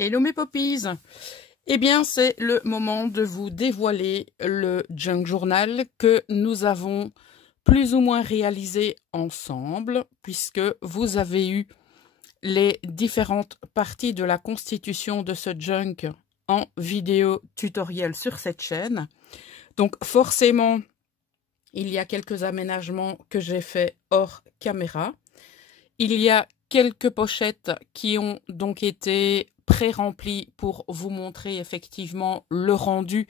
Hello mes poppies! Eh bien, c'est le moment de vous dévoiler le junk journal que nous avons plus ou moins réalisé ensemble, puisque vous avez eu les différentes parties de la constitution de ce junk en vidéo tutoriel sur cette chaîne. Donc forcément, il y a quelques aménagements que j'ai fait hors caméra. Il y a quelques pochettes qui ont donc été pré-remplies pour vous montrer effectivement le rendu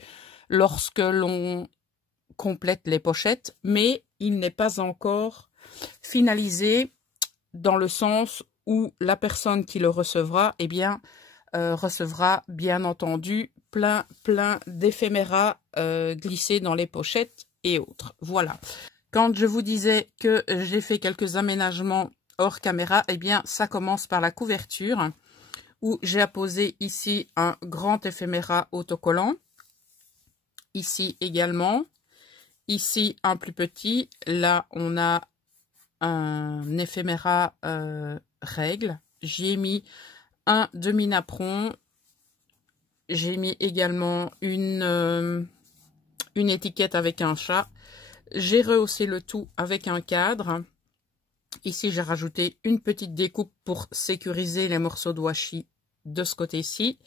lorsque l'on complète les pochettes, mais il n'est pas encore finalisé dans le sens où la personne qui le recevra, eh bien, recevra bien entendu plein d'éphéméras glissés dans les pochettes et autres. Voilà. Quand je vous disais que j'ai fait quelques aménagements hors caméra, eh bien, ça commence par la couverture où j'ai apposé ici un grand éphéméra autocollant. Ici également. Ici un plus petit. Là, on a un éphéméra règle. J'y ai mis un demi-napperon. J'ai mis également une étiquette avec un chat. J'ai rehaussé le tout avec un cadre. Ici, j'ai rajouté une petite découpe pour sécuriser les morceaux de washi de ce côté-ci.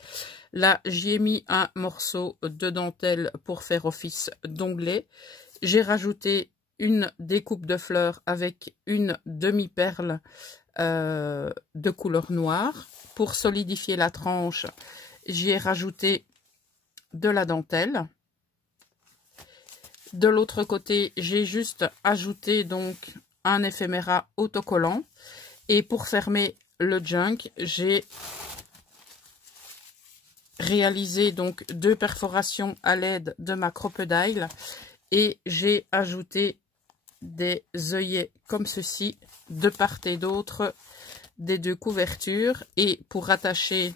Là, j'y ai mis un morceau de dentelle pour faire office d'onglet. J'ai rajouté une découpe de fleurs avec une demi-perle de couleur noire. Pour solidifier la tranche, j'y ai rajouté de la dentelle. De l'autre côté, j'ai juste ajouté donc un éphéméra autocollant. Et pour fermer le junk, j'ai réalisé donc 2 perforations à l'aide de ma crocodile et j'ai ajouté des œillets comme ceci de part et d'autre des 2 couvertures. Et pour attacher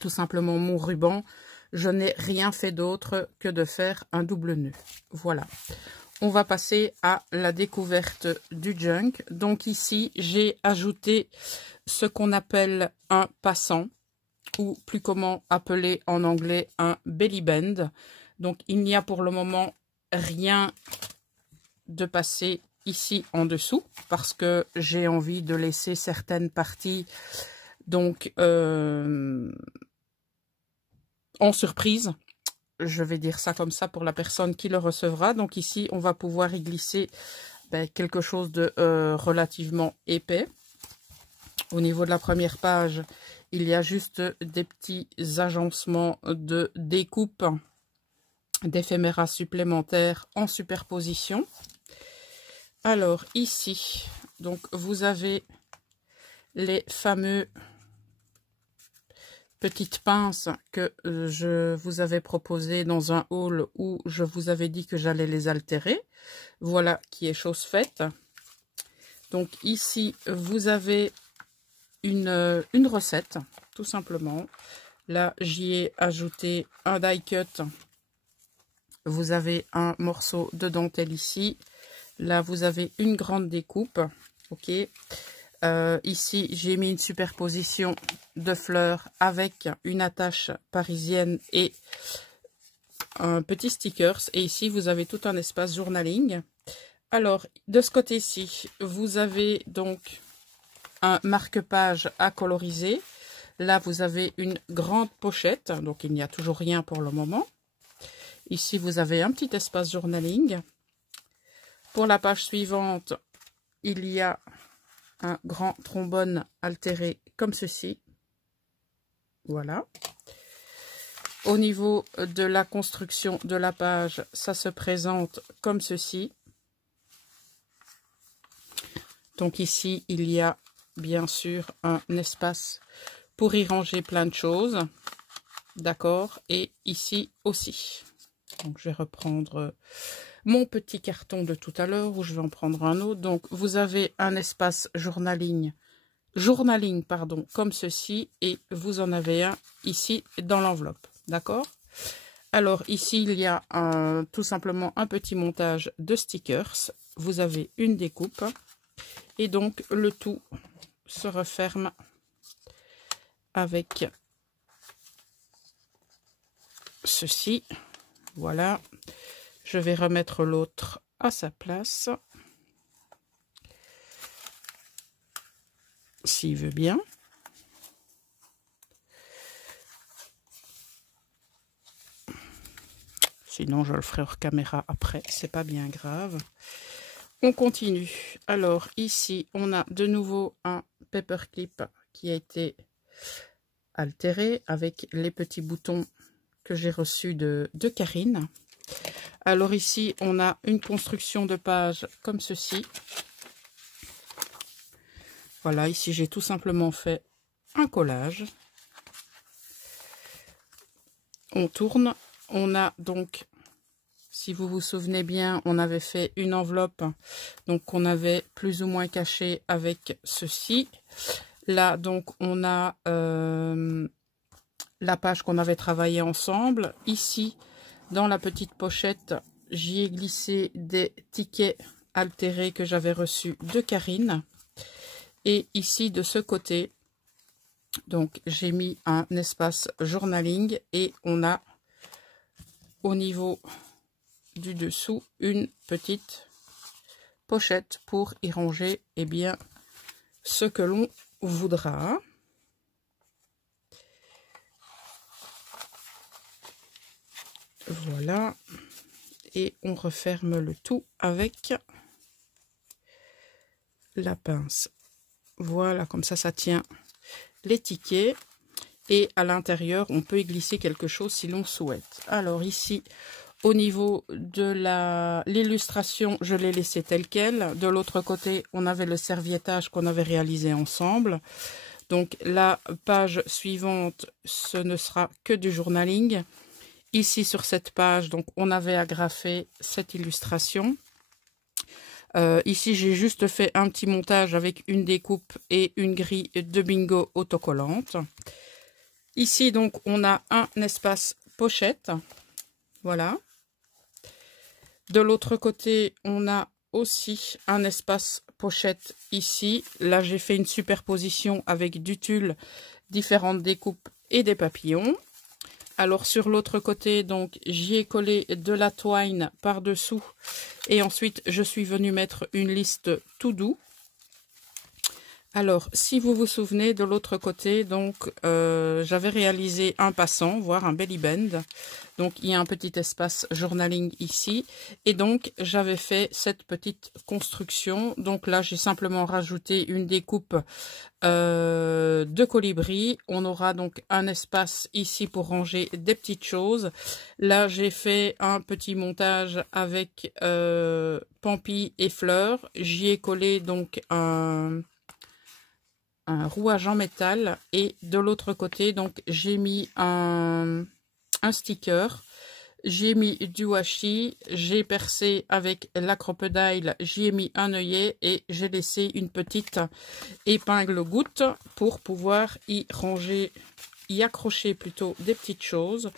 tout simplement mon ruban, je n'ai rien fait d'autre que de faire un double nœud. Voilà. On va passer à la découverte du junk. Donc ici, j'ai ajouté ce qu'on appelle un passant, ou plus comment appeler en anglais un belly band. Donc il n'y a pour le moment rien de passé ici en dessous, parce que j'ai envie de laisser certaines parties donc en surprise. Je vais dire ça comme ça pour la personne qui le recevra. Donc ici, on va pouvoir y glisser quelque chose de relativement épais. Au niveau de la première page, il y a juste des petits agencements de découpe d'éphéméras supplémentaires en superposition. Alors ici, donc vous avez les fameux petites pinces que je vous avais proposées dans un haul où je vous avais dit que j'allais les altérer. Voilà qui est chose faite. Donc ici, vous avez une recette, tout simplement. Là, j'y ai ajouté un die cut. Vous avez un morceau de dentelle ici. Là, vous avez une grande découpe. Ok. Ici, j'ai mis une superposition de fleurs avec une attache parisienne et un petit stickers. Et ici, vous avez tout un espace journaling. Alors, de ce côté-ci, vous avez donc un marque-page à coloriser. Là, vous avez une grande pochette. Donc, il n'y a toujours rien pour le moment. Ici, vous avez un petit espace journaling. Pour la page suivante, il y a un grand trombone altéré comme ceci. Voilà. Au niveau de la construction de la page, ça se présente comme ceci. Donc ici, il y a bien sûr un espace pour y ranger plein de choses. D'accord. Et ici aussi. Donc je vais reprendre mon petit carton de tout à l'heure où je vais en prendre un autre. Donc vous avez un espace journaling pardon, comme ceci, et vous en avez un ici dans l'enveloppe. D'accord. Alors ici il y a tout simplement un petit montage de stickers. Vous avez une découpe et donc le tout se referme avec ceci. Voilà. Je vais remettre l'autre à sa place. S'il veut bien. Sinon, je le ferai hors caméra après. C'est pas bien grave. On continue. Alors, ici, on a de nouveau un paperclip qui a été altéré avec les petits boutons que j'ai reçus de Karine. Alors ici, on a une construction de page comme ceci. Voilà, ici, j'ai tout simplement fait un collage. On tourne. On a donc, si vous vous souvenez bien, on avait fait une enveloppe, donc qu'on avait plus ou moins cachée avec ceci. Là, donc, on a la page qu'on avait travaillée ensemble. Ici, dans la petite pochette, j'y ai glissé des tickets altérés que j'avais reçus de Karine. Et ici, de ce côté, donc, j'ai mis un espace journaling et on a au niveau du dessous une petite pochette pour y ranger eh bien ce que l'on voudra. Voilà, et on referme le tout avec la pince. Voilà, comme ça tient les tickets. Et à l'intérieur, on peut y glisser quelque chose si l'on souhaite. Alors ici, au niveau de l'illustration, je l'ai laissé tel quel. De l'autre côté, on avait le serviettage qu'on avait réalisé ensemble. Donc la page suivante, ce ne sera que du journaling. Ici, sur cette page, donc on avait agrafé cette illustration. Ici, j'ai juste fait un petit montage avec une découpe et une grille de bingo autocollante. Ici, donc, on a un espace pochette. Voilà. De l'autre côté, on a aussi un espace pochette ici. Là, j'ai fait une superposition avec du tulle, différentes découpes et des papillons. Alors, sur l'autre côté, donc, j'y ai collé de la twine par-dessous. Et ensuite, je suis venue mettre une liste tout doux. Alors, si vous vous souvenez, de l'autre côté, donc, j'avais réalisé un passant, voire un belly band. Donc, il y a un petit espace journaling ici. Et donc, j'avais fait cette petite construction. Donc là, j'ai simplement rajouté une découpe de colibri. On aura donc un espace ici pour ranger des petites choses. Là, j'ai fait un petit montage avec pampi et fleurs. J'y ai collé donc un rouage en métal et de l'autre côté donc j'ai mis un sticker, j'ai mis du washi, j'ai percé avec la crocodile, j'y ai mis un œillet et j'ai laissé une petite épingle goutte pour pouvoir y ranger, y accrocher plutôt des petites choses.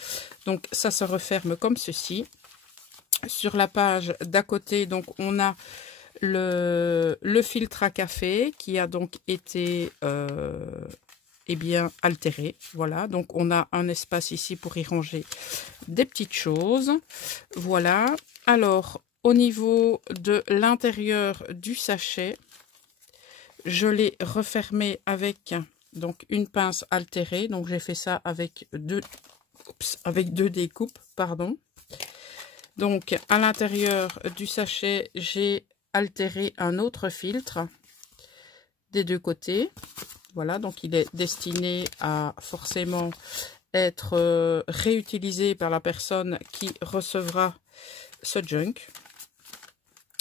Donc ça se referme comme ceci. Sur la page d'à côté, donc on a le filtre à café qui a donc été eh bien altéré. Voilà, donc on a un espace ici pour y ranger des petites choses. Voilà. Alors au niveau de l'intérieur du sachet, je l'ai refermé avec donc une pince altérée. Donc j'ai fait ça avec deux découpes, pardon. Donc à l'intérieur du sachet, j'ai altéré un autre filtre des deux côtés. Voilà, donc il est destiné à forcément être réutilisé par la personne qui recevra ce junk.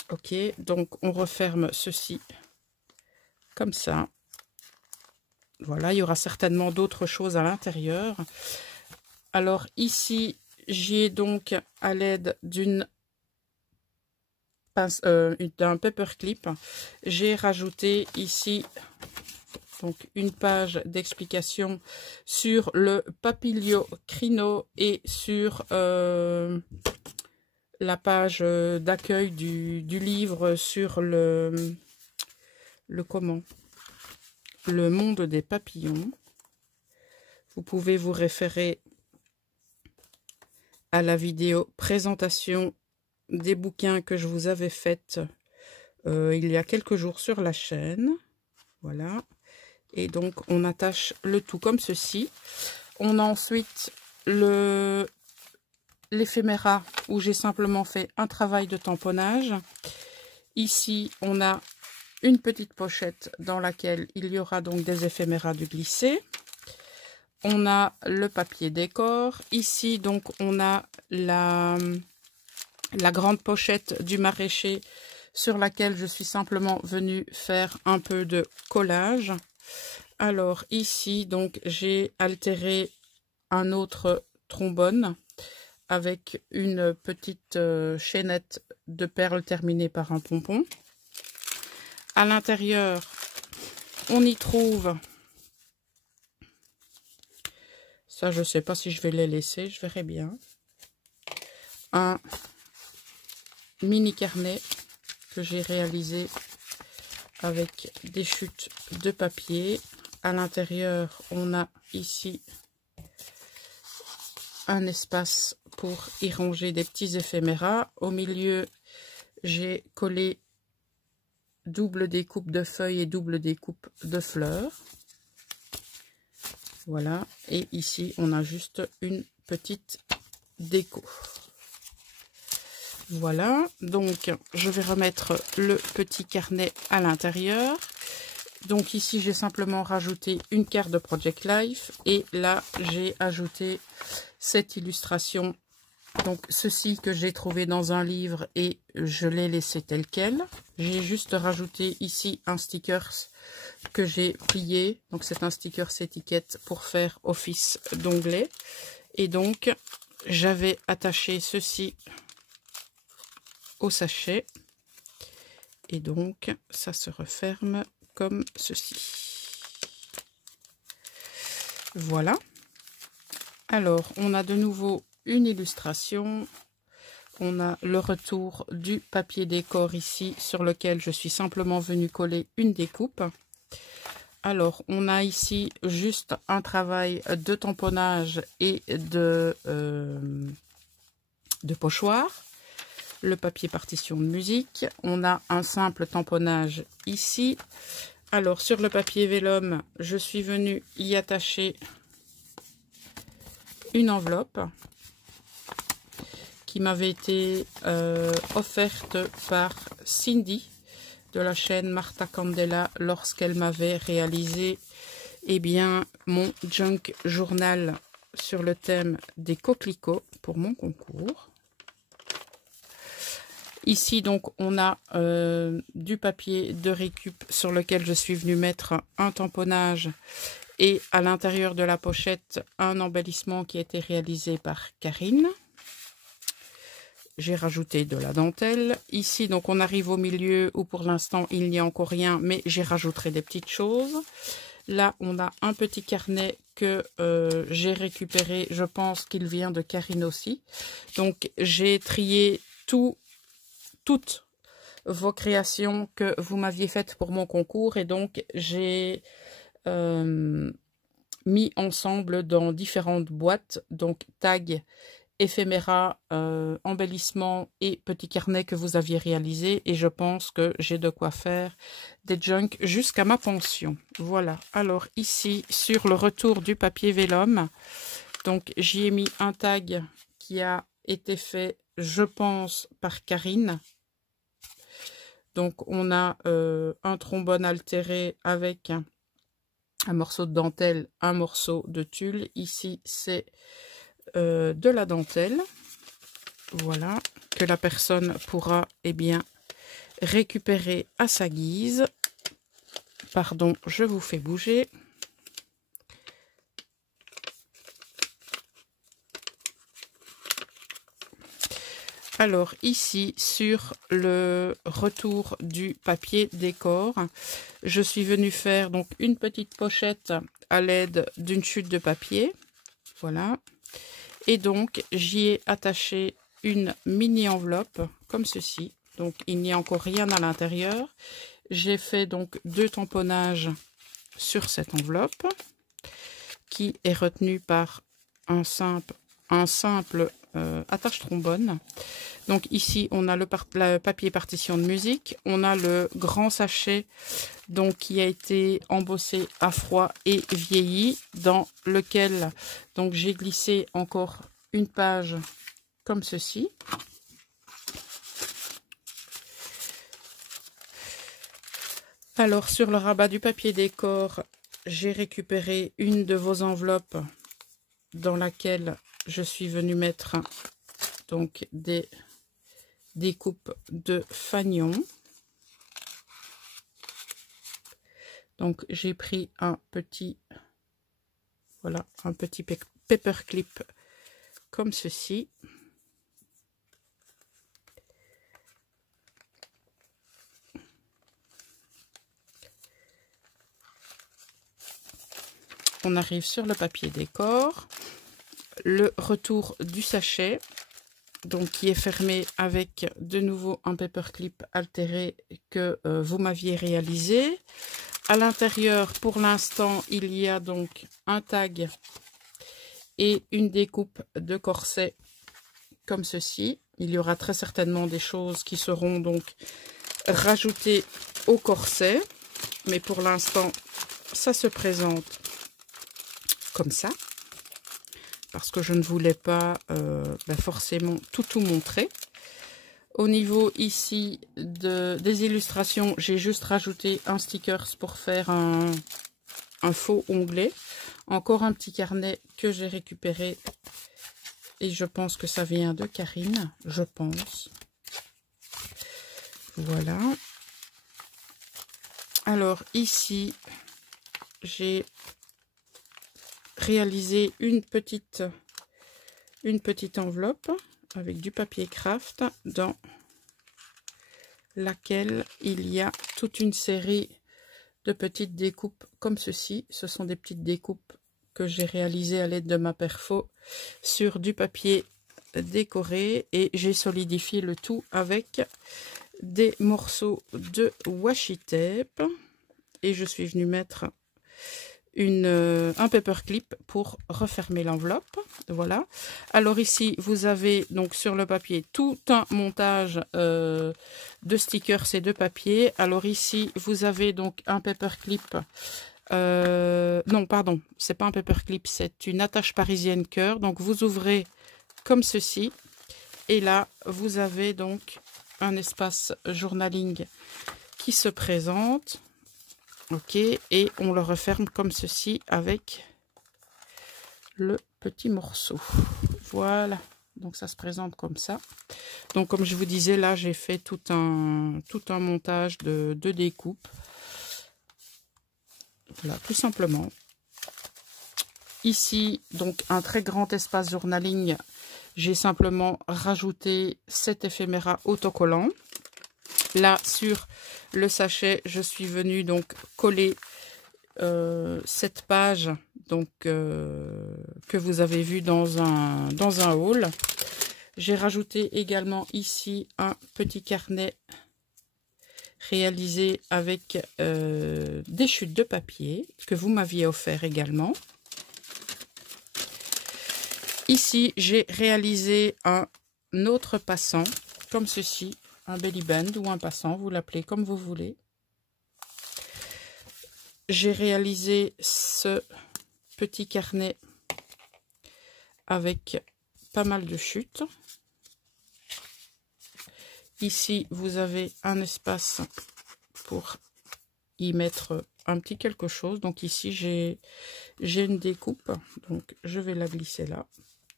Ok, donc on referme ceci comme ça. Voilà, il y aura certainement d'autres choses à l'intérieur. Alors ici, j'y ai donc à l'aide d'un paperclip, j'ai rajouté ici donc une page d'explication sur le papilio crino et sur la page d'accueil du livre sur le monde des papillons. Vous pouvez vous référer à la vidéo présentation des bouquins que je vous avais faite il y a quelques jours sur la chaîne. Voilà. Et donc, on attache le tout comme ceci. On a ensuite l'éphéméra où j'ai simplement fait un travail de tamponnage. Ici, on a une petite pochette dans laquelle il y aura donc des éphéméras de glisser. On a le papier décor. Ici, donc, on a la grande pochette du maraîcher sur laquelle je suis simplement venue faire un peu de collage. Alors, ici, donc, j'ai altéré un autre trombone avec une petite chaînette de perles terminée par un pompon. À l'intérieur, on y trouve, ça je ne sais pas si je vais les laisser, je verrai bien, un mini carnet que j'ai réalisé avec des chutes de papier. À l'intérieur, on a ici un espace pour y ranger des petits éphéméras. Au milieu, j'ai collé double découpe de feuilles et double découpe de fleurs. Voilà. Et ici, on a juste une petite déco. Voilà. Donc, je vais remettre le petit carnet à l'intérieur. Donc ici, j'ai simplement rajouté une carte de Project Life. Et là, j'ai ajouté cette illustration. Donc ceci que j'ai trouvé dans un livre et je l'ai laissé tel quel. J'ai juste rajouté ici un sticker que j'ai plié. Donc c'est un sticker étiquette pour faire office d'onglet. Et donc j'avais attaché ceci au sachet. Et donc ça se referme comme ceci. Voilà. Alors on a de nouveau une illustration. On a le retour du papier décor ici sur lequel je suis simplement venue coller une découpe. Alors on a ici juste un travail de tamponnage et de pochoir. Le papier partition de musique. On a un simple tamponnage ici. Alors sur le papier vélum, je suis venue y attacher une enveloppe qui m'avait été offerte par Cindy de la chaîne Marta Candela lorsqu'elle m'avait réalisé mon junk journal sur le thème des coquelicots pour mon concours. Ici donc on a du papier de récup sur lequel je suis venue mettre un tamponnage et à l'intérieur de la pochette un embellissement qui a été réalisé par Karine. J'ai rajouté de la dentelle. Ici, donc, on arrive au milieu où pour l'instant, il n'y a encore rien, mais j'y rajouterai des petites choses. Là, on a un petit carnet que j'ai récupéré. Je pense qu'il vient de Karine aussi. Donc, j'ai trié toutes vos créations que vous m'aviez faites pour mon concours. Et donc, j'ai mis ensemble dans différentes boîtes. Donc, tag, éphéméra, embellissement et petit carnet que vous aviez réalisé. Et je pense que j'ai de quoi faire des junk jusqu'à ma pension. Voilà. Alors ici, sur le retour du papier vélum, donc j'y ai mis un tag qui a été fait, je pense, par Karine. Donc on a un trombone altéré avec un morceau de dentelle, un morceau de tulle. Ici, c'est de la dentelle, voilà, que la personne pourra récupérer à sa guise. Pardon, je vous fais bouger. Alors ici, sur le retour du papier décor, je suis venue faire donc une petite pochette à l'aide d'une chute de papier, voilà. Et donc, j'y ai attaché une mini enveloppe comme ceci. Donc, il n'y a encore rien à l'intérieur. J'ai fait donc 2 tamponnages sur cette enveloppe qui est retenue par un simple attache trombone. Donc ici, on a le papier partition de musique. On a le grand sachet donc, qui a été embossé à froid et vieilli, dans lequel donc j'ai glissé encore une page comme ceci. Alors, sur le rabat du papier décor, j'ai récupéré une de vos enveloppes dans laquelle je suis venue mettre donc des découpes de fanion. Donc j'ai pris un petit, voilà, un petit paperclip comme ceci. On arrive sur le papier décor, le retour du sachet, donc qui est fermé avec de nouveau un paperclip altéré que vous m'aviez réalisé. À l'intérieur, pour l'instant, il y a donc un tag et une découpe de corset comme ceci. Il y aura très certainement des choses qui seront donc rajoutées au corset, mais pour l'instant, ça se présente comme ça, parce que je ne voulais pas forcément tout montrer. Au niveau ici des illustrations, j'ai juste rajouté un sticker pour faire un faux onglet. Encore un petit carnet que j'ai récupéré et je pense que ça vient de Karine, je pense. Voilà. Alors ici, j'ai réalisé une petite enveloppe avec du papier craft dans laquelle il y a toute une série de petites découpes comme ceci. Ce sont des petites découpes que j'ai réalisées à l'aide de ma perfo sur du papier décoré et j'ai solidifié le tout avec des morceaux de washi tape et je suis venue mettre un paperclip pour refermer l'enveloppe. Voilà. Alors ici vous avez donc sur le papier tout un montage de stickers et de papier. Alors ici vous avez donc un paperclip, non pardon, c'est pas un paperclip, c'est une attache parisienne cœur. Donc vous ouvrez comme ceci et là vous avez donc un espace journaling qui se présente. Ok, et on le referme comme ceci avec le petit morceau. Voilà, donc ça se présente comme ça. Donc comme je vous disais, là j'ai fait tout un montage de découpe. Voilà, tout simplement. Ici, donc un très grand espace journaling. J'ai simplement rajouté cet éphéméra autocollant. Là, sur le sachet, je suis venue donc coller cette page donc, que vous avez vue dans un haul. J'ai rajouté également ici un petit carnet réalisé avec des chutes de papier que vous m'aviez offert également. Ici, j'ai réalisé un autre passant comme ceci. Un belly band ou un passant, vous l'appelez comme vous voulez. J'ai réalisé ce petit carnet avec pas mal de chutes. Ici, vous avez un espace pour y mettre un petit quelque chose. Donc ici, j'ai une découpe. Donc je vais la glisser là.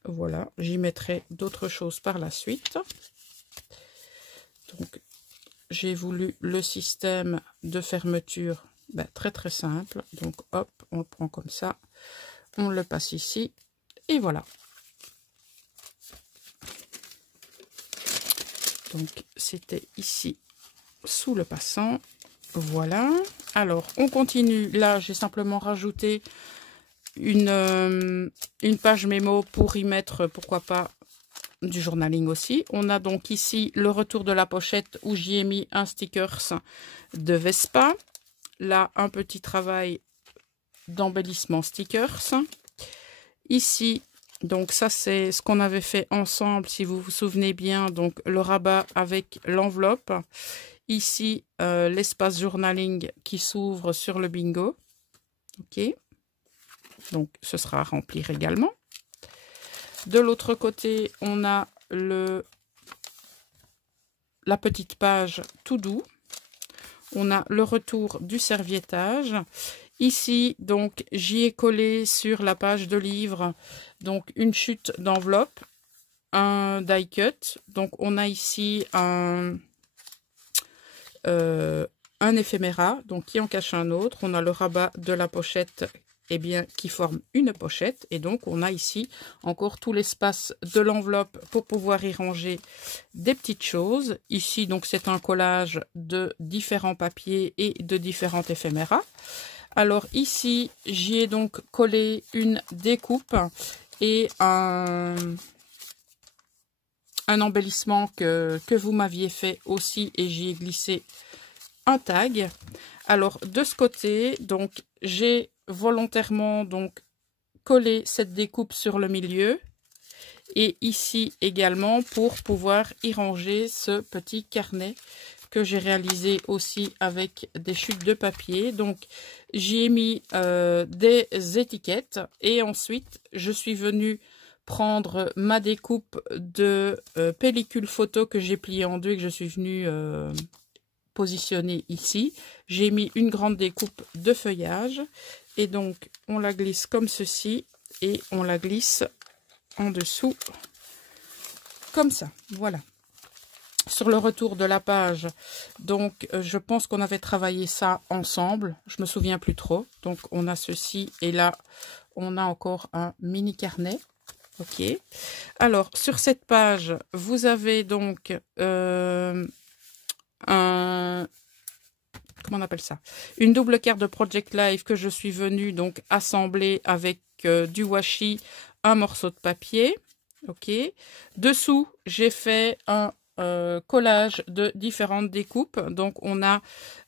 Voilà, j'y mettrai d'autres choses par la suite. Donc, j'ai voulu le système de fermeture très simple. Donc, hop, on le prend comme ça. On le passe ici. Et voilà. Donc, c'était ici, sous le passant. Voilà. Alors, on continue. Là, j'ai simplement rajouté une page mémo pour y mettre, pourquoi pas, du journaling aussi. On a donc ici le retour de la pochette où j'y ai mis un stickers de Vespa. Là, un petit travail d'embellissement stickers. Ici, Donc ça, c'est ce qu'on avait fait ensemble, si vous vous souvenez bien. Donc le rabat avec l'enveloppe. Ici, l'espace journaling qui s'ouvre sur le bingo. Ok. Donc ce sera à remplir également. De l'autre côté, on a la petite page tout doux. On a le retour du serviettage. Ici, donc, j'y ai collé sur la page de livre donc une chute d'enveloppe, un die cut. Donc, on a ici un éphéméra, donc qui en cache un autre. On a le rabat de la pochette, eh bien, qui forme une pochette. Et donc, on a ici encore tout l'espace de l'enveloppe pour pouvoir y ranger des petites choses. Ici, donc, c'est un collage de différents papiers et de différents éphéméras. Alors ici, j'y ai donc collé une découpe et un embellissement que vous m'aviez fait aussi, et j'y ai glissé un tag. Alors de ce côté, donc j'ai volontairement donc collé cette découpe sur le milieu et ici également pour pouvoir y ranger ce petit carnet que j'ai réalisé aussi avec des chutes de papier. Donc j'y ai mis des étiquettes et ensuite je suis venue prendre ma découpe de pellicule photo que j'ai pliée en deux et que je suis venue positionner ici. J'ai mis une grande découpe de feuillage et donc on la glisse comme ceci et on la glisse en dessous comme ça. Voilà. Sur le retour de la page, donc je pense qu'on avait travaillé ça ensemble, je me souviens plus trop. Donc on a ceci et là on a encore un mini carnet. Ok. Alors sur cette page, vous avez donc comment on appelle ça, une double carte de Project Life que je suis venue donc assembler avec du washi, un morceau de papier. Ok. Dessous, j'ai fait un collage de différentes découpes. Donc on a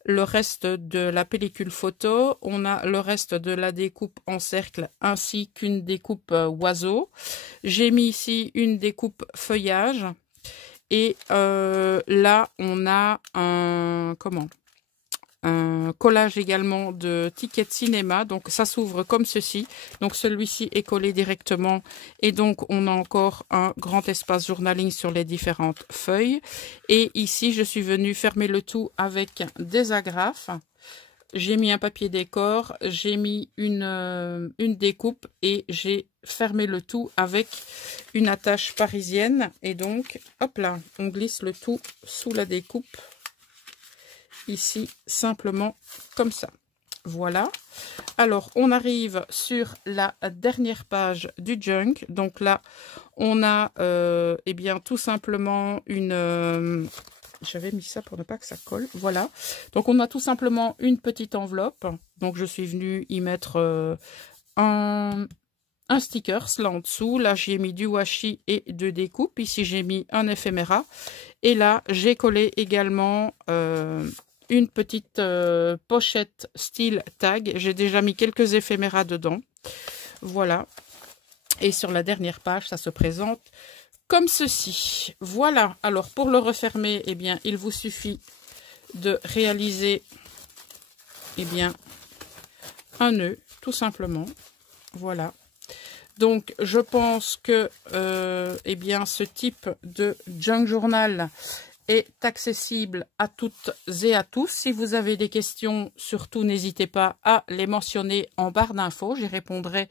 le reste de la pellicule photo, on a le reste de la découpe en cercle ainsi qu'une découpe oiseau. J'ai mis ici une découpe feuillage et là on a un collage également de tickets de cinéma. Donc ça s'ouvre comme ceci. Donc celui-ci est collé directement et donc on a encore un grand espace journaling sur les différentes feuilles. Et ici je suis venue fermer le tout avec des agrafes. J'ai mis un papier décor, j'ai mis une découpe et j'ai fermé le tout avec une attache parisienne. Et donc hop là, on glisse le tout sous la découpe. Ici, simplement comme ça. Voilà. Alors, on arrive sur la dernière page du junk. Donc là, on a eh bien tout simplement une... J'avais mis ça pour ne pas que ça colle. Voilà. Donc, on a tout simplement une petite enveloppe. Donc, je suis venue y mettre un sticker là en dessous. Là, j'ai mis du washi et de découpe. Ici, j'ai mis un éphéméra. Et là, j'ai collé également... une petite pochette style tag. J'ai déjà mis quelques éphéméras dedans. Voilà. Et sur la dernière page, ça se présente comme ceci. Voilà. Alors, pour le refermer, eh bien, il vous suffit de réaliser eh bien, un nœud, tout simplement. Voilà. Donc, je pense que eh bien, ce type de junk journal est accessible à toutes et à tous. Si vous avez des questions, surtout n'hésitez pas à les mentionner en barre d'infos. J'y répondrai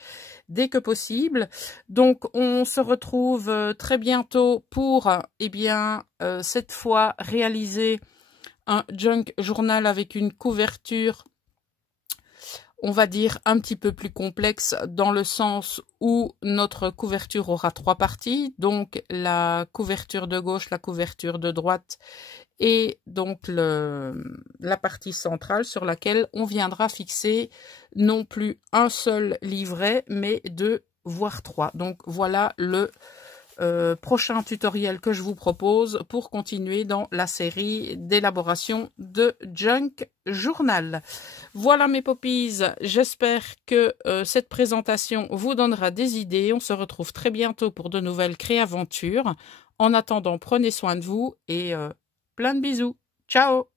dès que possible. Donc, on se retrouve très bientôt pour, eh bien, cette fois, réaliser un junk journal avec une couverture, on va dire, un petit peu plus complexe dans le sens où notre couverture aura trois parties. Donc, la couverture de gauche, la couverture de droite et donc la partie centrale sur laquelle on viendra fixer non plus un seul livret, mais deux, voire trois. Donc, voilà le prochain tutoriel que je vous propose pour continuer dans la série d'élaboration de Junk Journal. Voilà mes poppies, j'espère que cette présentation vous donnera des idées. On se retrouve très bientôt pour de nouvelles créaventures. En attendant, prenez soin de vous et plein de bisous. Ciao!